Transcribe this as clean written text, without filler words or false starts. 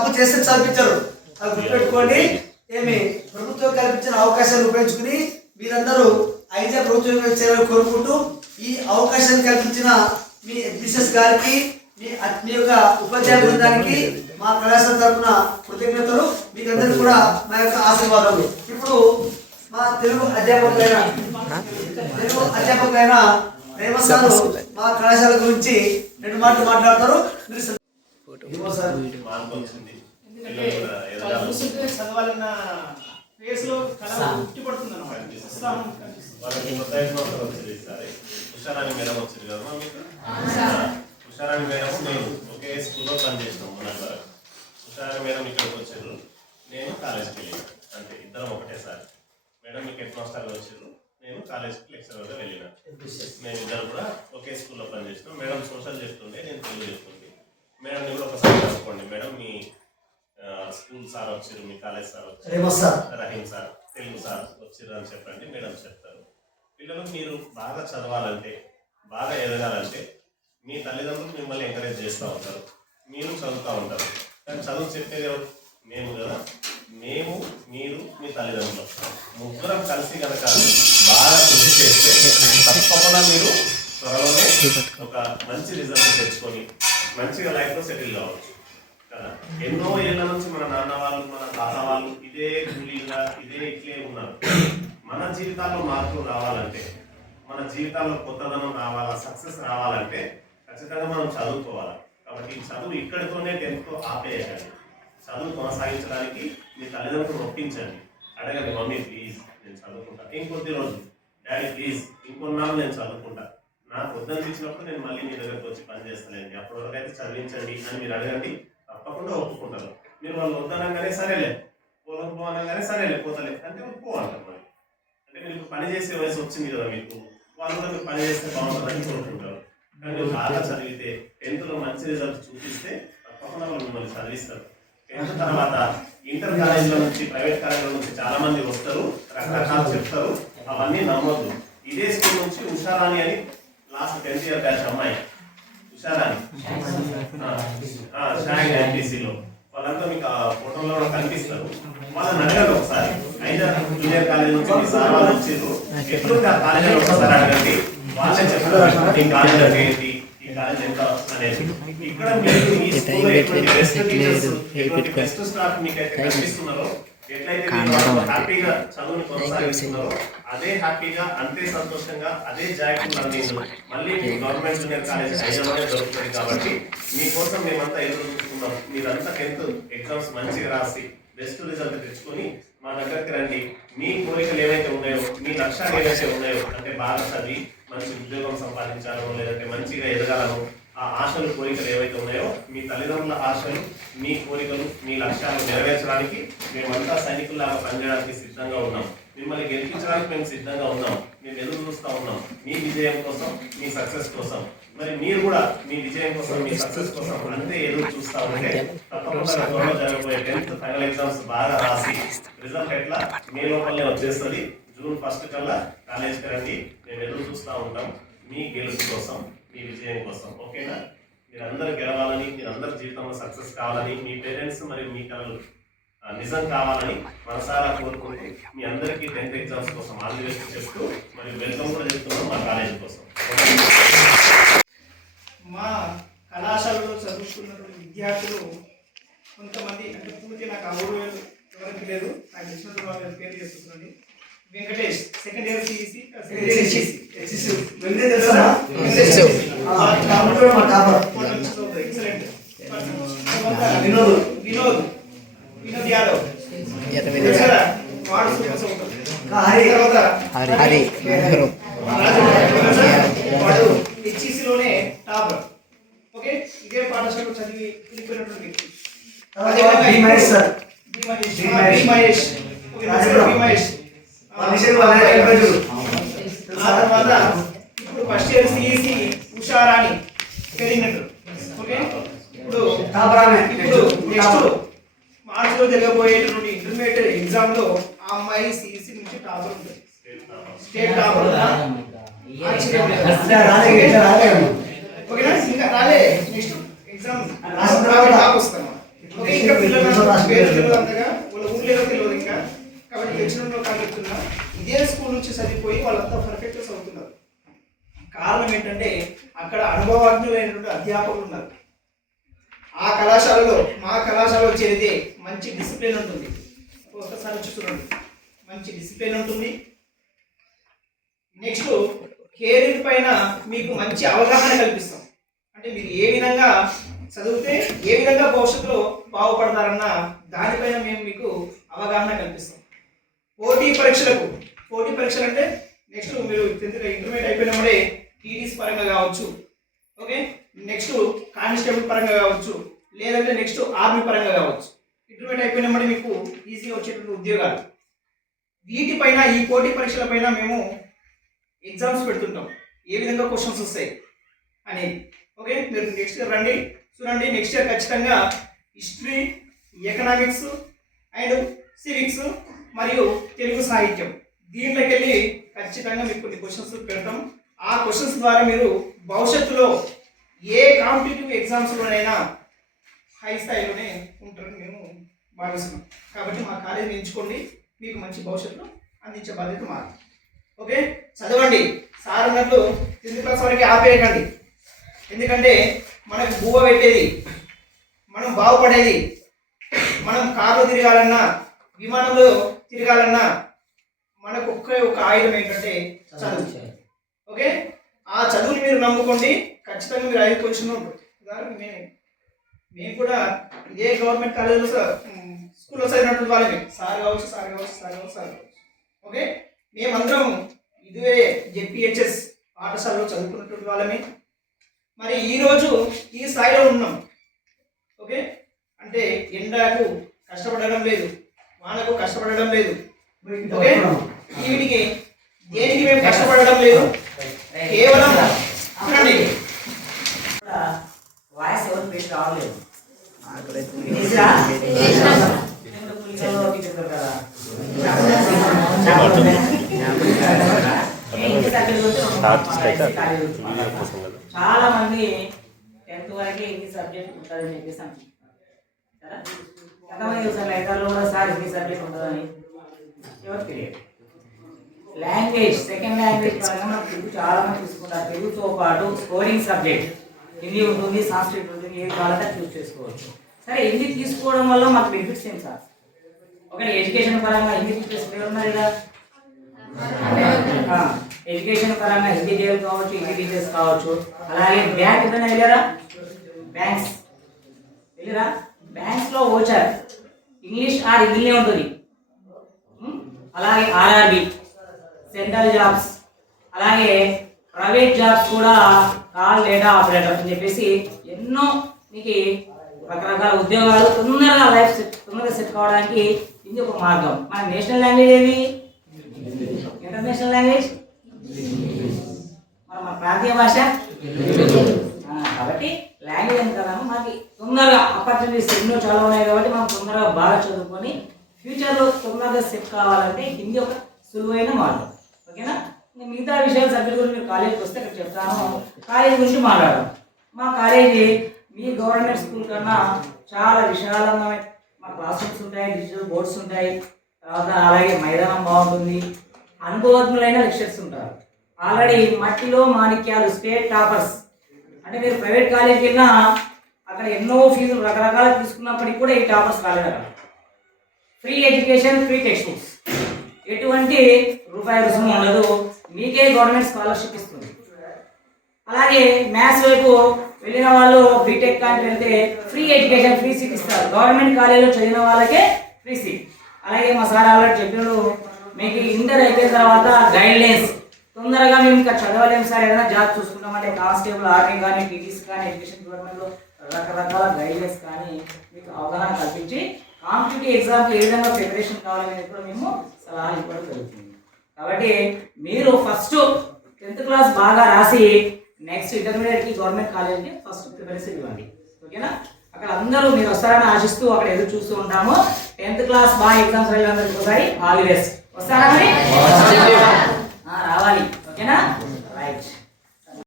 తప్పు చేస్తే చదివించరు. అది గుర్తుపెట్టుకోండి. ఏమి ప్రభుత్వం కల్పించిన అవకాశాలు ఉపయోగించుకుని మీరందరూ అయితే ప్రభుత్వం చేయాలని కోరుకుంటూ ఈ అవకాశాన్ని కల్పించిన మీ మిసెస్ గారికి మీ యొక్క ఉపాధ్యాయ బృందానికి మా కళాశాల తరఫున కృతజ్ఞతలు. మీకు అందరికీ కూడా మా యొక్క ఆశీర్వాదాలు. ఇప్పుడు మా తెలుగు అధ్యాపకులైన రేవంత్ సార్ మా కళాశాల గురించి 2 మాటలు మాట్లాడతారు. చదవాలన్న ఫేస్ లో కళ ఉట్టిపడుతుంది అన్నమాట. ఉషారాణి మేడం వచ్చింది కదా మీకు. ఉషారాణి మేడం నేను ఒకే స్కూల్లో పనిచేసినాం మొన్నటి వరకు. ఉషారాణి మేడం ఇక్కడికి వచ్చారు, నేను కాలేజ్కి వెళ్ళాను. అంటే ఇద్దరం ఒకటేసారి. మేడం మీకు హెడ్ మాస్టర్గా వచ్చారు, నేను కాలేజ్కి లెక్చరర్గా వెళ్ళిన. మేము ఇద్దరు కూడా ఒకే స్కూల్లో పనిచేసినాం. మేడం సోషల్ చెప్తుండే, నేను తెలుగు చెప్తుండే. మేడంని కూడా ఒకసారి కనుక్కోండి. మేడం మీ స్కూల్ సార్ వచ్చారు, మీ కాలేజ్ సార్ వచ్చారు, రహీం సార్ తెలుగు సార్ వచ్చారు అని చెప్పండి. మేడం చెప్తారు. పిల్లలు మీరు బాగా చదవాలంటే, బాగా ఎదగాలంటే మీ తల్లిదండ్రులు మిమ్మల్ని ఎంకరేజ్ చేస్తూ ఉంటారు, మీరు చదువుతూ ఉంటారు. కానీ చదువు చెప్పేది ఎవరు? మేము కదా. మేము, మీరు, మీ తల్లిదండ్రులు ముగ్గురం కలిసి కనుక బాగా కృషి చేస్తే తప్పకుండా మీరు త్వరలోనే ఒక మంచి రిజల్ట్ తెచ్చుకొని మంచిగా లైఫ్లో సెటిల్ కావచ్చు కదా. ఎన్నో ఏళ్ళ నుంచి మన నాన్న వాళ్ళు, మన తాత వాళ్ళు ఇదే కూలీగా ఇట్లే ఉన్నారు. మన జీవితాల్లో మార్పులు రావాలంటే, మన జీవితాల్లో కొత్తదనం రావాలా, సక్సెస్ రావాలంటే ఖచ్చితంగా మనం చదువుకోవాలి. కాబట్టి చదువు ఇక్కడితోనే 10th ఆపేయాలి. చదువు కొనసాగించడానికి మీ తల్లిదండ్రులు ఒప్పించండి. అడగండి, మమ్మీ ప్లీజ్ నేను చదువుకుంటా, ఇంకొద్ది రోజు, డాడీ ప్లీజ్ ఇంకొన్నాళ్ళు నేను చదువుకుంటా, నాకు వద్దనిపించినప్పుడు నేను మళ్ళీ మీ దగ్గరకు వచ్చి పని చేస్తానండి, అప్పటి వరకు అయితే చదివించండి అని మీరు అడగండి. తప్పకుండా ఒప్పుకుంటారు. మీరు వాళ్ళు వద్దనగానే సరేలే, పోనగానే సరేలే, పోతలే అంటే ఒప్పుకోవాలంటారు. మరి అంటే మీరు పని చేసే వయసు వచ్చింది కదా మీకు, వాళ్ళు కూడా మీరు పని చేస్తే బాగుంటుందని కోరుకుంటారు. కానీ మీరు బాగా చదివితే 10th మంచి రిజల్ట్ చూపిస్తే తప్పకుండా వాళ్ళు మిమ్మల్ని చదివిస్తారు. 10th తర్వాత ఇంటర్ కాలేజీలో నుంచి, ప్రైవేట్ కాలేజీలో నుంచి చాలా మంది వస్తారు, రకరకాలు చెప్తారు. అవన్నీ నమ్మొద్దు. ఇదే స్కూల్ నుంచి ఉషారాణి అని లాస్ట్ 10th ఇయర్ బ్యాచ్ అమ్మాయి ఉషారాణి షాంగ్ ఎంపీసీలో వాళ్ళంతా మీకు ఆ ఫోటోలో కనిపిస్తారు. వాళ్ళని అడగండి ఒకసారి. 5th జూనియర్ కాలేజ్ నుంచి మీ సార్ వాళ్ళు వచ్చారు, ఎట్లుంది ఆ కాలేజీలో ఒకసారి అడగండి. వాళ్ళే చెప్తారు ఈ కాలేజ్ అంటే ఏంటి, ఈ కాలేజ్ ఎంత అనేది. ఇక్కడ మీరు ఈ స్కూల్లో ఎటువంటి బెస్ట్ టీచర్స్, ఎటువంటి బెస్ట్ స్టాఫ్ మీకైతే కనిపిస్తున్నారో, ఎట్లయితే హ్యాపీగా చదువుని కొనసాగిస్తున్నారో అదే హ్యాపీగా, అంతే సంతోషంగా, అదే జాయ్ఫుల్ లర్నింగ్ మళ్ళీ గవర్నమెంట్ జూనియర్ కాలేజ్ హైదరాబాద్ దొరుకుతుంది. కాబట్టి మీకోసం మేమంతా ఎదురు చూస్తున్నాం. మీరంతా 10th ఎగ్జామ్స్ మంచిగా రాసి బెస్ట్ రిజల్ట్ తెచ్చుకొని మా దగ్గరికి రండి. మీ కోరికలు ఏవైతే ఉన్నాయో, మీ లక్ష్యాలు ఏవైతే ఉన్నాయో, అంటే బాగా చదివి మంచి ఉద్యోగం సంపాదించాలనో, లేదంటే మంచిగా ఎదగాలను, ఆ ఆశలు, కోరికలు ఏవైతే ఉన్నాయో, మీ తల్లిదండ్రుల ఆశలు, మీ కోరికలు, మీ లక్ష్యాలు నెరవేర్చడానికి మేమంతా సైనికుల్లాగా పనిచేయడానికి సిద్ధంగా ఉన్నాం. మిమ్మల్ని గెలిపించడానికి మేము సిద్ధంగా ఉన్నాం. మేము ఎదురు చూస్తూ ఉన్నాం మీ విజయం కోసం, మీ సక్సెస్ కోసం. మరి మీరు కూడా మీ విజయం కోసం, మీ సక్సెస్ కోసం అంతే ఎదురు చూస్తూ ఉంటే తప్పకుండా త్వరలో జరగబోయే 10th ఫైనల్ ఎగ్జామ్స్ బాగా రాసి రిజల్ట్ ఎట్లా మే లోపలనే వచ్చేస్తుంది. June 1st కల్లా కాలేజ్కి రండి. మేము ఎదురు చూస్తూ ఉంటాం మీ గెలుపు కోసం, మీ విజయం కోసం. ఓకేనా? మీరందరూ గెలవాలని, మీరందరూ జీవితంలో సక్సెస్ కావాలని, మీ పేరెంట్స్ మరియు మీ కళలు నిజం కావాలని మనసారా కోరుకుంటూ మీ అందరికీ 10th ఎగ్జామ్స్ కోసం ఆల్ ది బెస్ట్ చెప్తూ మరియు వెల్కమ్ కూడా చెప్తున్నాం మా కాలేజీ కోసం. మా కళాశాలలో చదువుతున్నటువంటి విద్యార్థులు కొంతమంది, అంటే పూర్తి నాకు అమూల్యం ఎవరికి లేదు, నాకు ఇచ్చినటువంటి వాళ్ళ పేరు చేస్తున్నాండి. Venkatesh second year CEC, excellent. Vinod Yadav, హెచ్ఈసిలోనే టాపర్. ఓకే, ఇదే పాఠశాలలో చదివి వెళ్ళిపోయినటువంటి వ్యక్తి మహేష్. ఇప్పుడు ఫస్ట్ ఇయర్ సిఇసి ఉషారాణి పెరిగినట్టు. ఓకే, ఇప్పుడు నెక్స్ట్ మార్చిలో జరగబోయేటువంటి ఇంటర్మీడియట్ ఎగ్జామ్ లో ఆ అమ్మాయి సిఇసి నుంచి టాపర్ ఉంటుంది, స్టేట్ టాపర్. ఓకేనా? ఇంకా రాలే, నెక్స్ట్ ఎగ్జామ్ వస్తాం. ఓకే, ఇంకా పిల్లలు పేరు తెలియదు అంతగా, వాళ్ళ ఊళ్ళో తెలియదు ఇంకా. కాబట్టి తెలిసిన కాకపోతున్నా ఇదే స్కూల్ నుంచి చదివిపోయి వాళ్ళంతా పర్ఫెక్ట్గా చదువుతున్నారు. కారణం ఏంటంటే అక్కడ అనుభవజ్ఞులైనటువంటి అధ్యాపకులు ఉన్నారు. ఆ కళాశాలలో మా కళాశాలలో చేరితే మంచి డిసిప్లిన్ ఉంటుంది. ఒకసారి చూడండి, మంచి డిసిప్లిన్ ఉంటుంది. నెక్స్ట్ కెరీర్ పైన మీకు మంచి అవగాహన కల్పిస్తాం. అంటే మీరు ఏ విధంగా చదివితే ఏ విధంగా భవిష్యత్తులో బాగుపడతారన్న దానిపైన మేము మీకు అవగాహన కల్పిస్తాం. పోటీ పరీక్షలు అంటే నెక్స్ట్ మీరు 10th ఇంటర్మీడియట్ అయిపోయినప్పుడే టీటీసీ పరంగా కావచ్చు, ఓకే, నెక్స్ట్ కానిస్టేబుల్ పరంగా కావచ్చు, లేదంటే నెక్స్ట్ ఆర్మీ పరంగా కావచ్చు. ఇంటర్మీడియట్ అయిపోయినప్పుడే మీకు ఈజీగా వచ్చేటువంటి ఉద్యోగాలు. వీటిపైన ఈ పోటీ పరీక్షల పైన మేము ఎగ్జామ్స్ పెడుతుంటాం, ఏ విధంగా క్వశ్చన్స్ వస్తాయి అనేది. ఓకే, మీరు నెక్స్ట్ ఇయర్ రండి, చూడండి. నెక్స్ట్ ఇయర్ ఖచ్చితంగా హిస్టరీ, ఎకనామిక్స్ అండ్ సివిక్స్ మరియు తెలుగు సాహిత్యం దీంట్లోకి వెళ్ళి ఖచ్చితంగా మీకు కొన్ని క్వశ్చన్స్ పెడతాం. ఆ క్వశ్చన్స్ ద్వారా మీరు భవిష్యత్తులో ఏ కాంపిటేటివ్ ఎగ్జామ్స్లోనైనా హై స్థాయిలోనే ఉంటారని మేము భావిస్తున్నాం. కాబట్టి మా కాలేజీని ఎంచుకోండి, మీకు మంచి భవిష్యత్తు అందించే బాధ్యత మాది. ఓకే, చదవండి. సార్ అన్నట్లు 10th క్లాస్ వరకు ఆపేయకండి. ఎందుకంటే మనకు బువ్వ పెట్టేది, మనం బాగుపడేది, మనం కారులో తిరగాలన్నా విమానంలో తిరగాలన్నా మనకు ఒక ఆయుధం ఏంటంటే చదువు. ఓకే, ఆ చదువుని మీరు నమ్ముకోండి, ఖచ్చితంగా మీరు 5 పొజిషన్లో ఉంటారు. ఉదాహరణకు మేము కూడా ఇదే గవర్నమెంట్ కాలేజీలో స్కూల్లో చదివినటువంటి వాళ్ళమే. సార్ కావచ్చు. ఓకే, మేమందరం ఇదే జెడ్పిహెచ్ఎస్ పాఠశాలలో చదువుకున్నటువంటి వాళ్ళమే. మరి ఈరోజు ఈ స్థాయిలో ఉన్నాం. ఓకే, అంటే ఎండకు కష్టపడడం లేదు, వానకు కష్టపడడం లేదు. ఓకే, వీటికి దేనికి మేము కష్టపడడం లేదు, కేవలం చూడండి. వాయిస్ ఎవరు పెట్టి రావలేదు. చాలా మంది 10th వరకే హిందీ సబ్జెక్ట్ ఉంటుందని చెప్పేసి అనుకుంటున్నారు. ఎంతమంది చూసారు లైటర్లో కూడా సార్ హిందీ సబ్జెక్ట్ ఉంటుందని? ఎవరు తెలియదు. లాంగ్వేజ్, సెకండ్ లాంగ్వేజ్ పరంగా మనం తెలుగు చాలా మంది తీసుకుంటారు. తెలుగుతో పాటు స్కోరింగ్ సబ్జెక్ట్ హిందీ ఉంటుంది, సంస్కృత్ ఉంటుంది, ఏది కావాలంటే చూస్ చేసుకోవచ్చు. సరే, హిందీ తీసుకోవడం వల్ల మాకు బెనిఫిట్స్ ఏం సార్? ఒకటి ఎడ్యుకేషన్ పరంగా హిందీ టీచర్స్ ఉన్నారు కదా, ఎడ్యుకేషన్ పరంగా హిందీ టీచర్స్ కావచ్చు, హిందీ టీచర్స్ కావచ్చు. అలాగే బ్యాంక్ ఏదైనా వెళ్ళారా? బ్యాంక్స్ లో ఓచర్ ఇంగ్లీష్ ఆర్ హిందీలో ఉంటుంది. అలాగే ఆర్ఆర్బి, సెంట్రల్ జాబ్స్, అలాగే ప్రైవేట్ జాబ్స్ కూడా కాల్ డేటా ఆపరేటర్ అని చెప్పేసి ఎన్నో మీకు రకరకాల ఉద్యోగాలు తొందరగా సెట్ కావడానికి ఇది ఒక మార్గం. మన నేషనల్ లాంగ్వేజ్ ఏది? ఇంటర్నేషనల్ లాంగ్వేజ్ మన ప్రాంతీయ భాష. కాబట్టి లాంగ్వేజ్ అని కదా మనకి తొందరగా ఆపర్చునిటీస్ ఎన్నో చాలా ఉన్నాయి. కాబట్టి మనం తొందరగా బాగా చదువుకొని ఫ్యూచర్లో తొందరగా సెట్ కావాలంటే హిందీ ఒక సులువైన మార్గం. ఓకేనా? మిగతా విషయాలు సబ్జెక్ట్ గురించి మీరు కాలేజీకి వస్తే ఇక్కడ చెప్తాను. కాలేజీ గురించి మాట్లాడదాం. మా కాలేజీ మీ గవర్నమెంట్ స్కూల్ కన్నా చాలా విశాలంగా మా క్లాస్ రూమ్స్ ఉంటాయి, డిజిటల్ బోర్డ్స్ ఉంటాయి, తర్వాత అలాగే మైదానం బాగుంటుంది, అనుభవజ్ఞులైన లెక్చర్స్ ఉంటారు. ఆల్రెడీ మట్టిలో మాణిక్యాలు స్టేట్ టాపర్స్. అంటే మీరు ప్రైవేట్ కాలేజీకి వెళ్ళినా అక్కడ ఎన్నో ఫీజులు రకరకాల తీసుకున్నప్పటికీ కూడా ఈ టాపర్స్ రాలేదు. అక్కడ free education, free text books, ఎటువంటి రూపాయి రుసుము ఉండదు. మీకే గవర్నమెంట్ స్కాలర్షిప్ ఇస్తుంది. అలాగే మ్యాథ్స్ వైపు వెళ్ళిన వాళ్ళు బీటెక్ కానీ వెళ్తే ఫ్రీ ఎడ్యుకేషన్, ఫ్రీ సీట్ ఇస్తారు. గవర్నమెంట్ కాలేజీలో చదివిన వాళ్ళకే ఫ్రీ సీట్. అలాగే మా సార్ ఆల్రెడీ చెప్పినప్పుడు మీకు ఇంటర్ అయిపోయిన తర్వాత గైడ్ లైన్స్ తొందరగా మేము ఇంకా చదవలేము సార్, ఏదైనా జాబ్ చూసుకుంటామంటే కానిస్టేబుల్, ఆర్మీ కానీ, టీటీసీ కానీ, ఎడ్యుకేషన్ డిపార్ట్మెంట్లో రకరకాల గైడ్ లైన్స్ కానీ మీకు అవగాహన కల్పించి కాంపిటేటివ్ ఎగ్జామ్కి ఏ విధంగా ప్రిపరేషన్ కావాలనేది కూడా మేము సలహాలు ఇవ్వడం జరుగుతుంది. కాబట్టి మీరు ఫస్ట్ 10th క్లాస్ బాగా రాసి నెక్స్ట్ ఇంటర్మీడియట్కి గవర్నమెంట్ కాలేజీకి ఫస్ట్ ప్రిపరేషన్ ఇవ్వండి. ఓకేనా? అక్కడ అందరూ మీరు వస్తారని ఆశిస్తూ అక్కడ ఎదురు చూస్తూ ఉంటాము. 10th క్లాస్ బాగా ఎగ్జామ్స్ వెళ్ళి అందరికీ ఒకసారి ఆల్ ది బెస్ట్. వస్తారా మరి? రావాలి. ఓకేనా?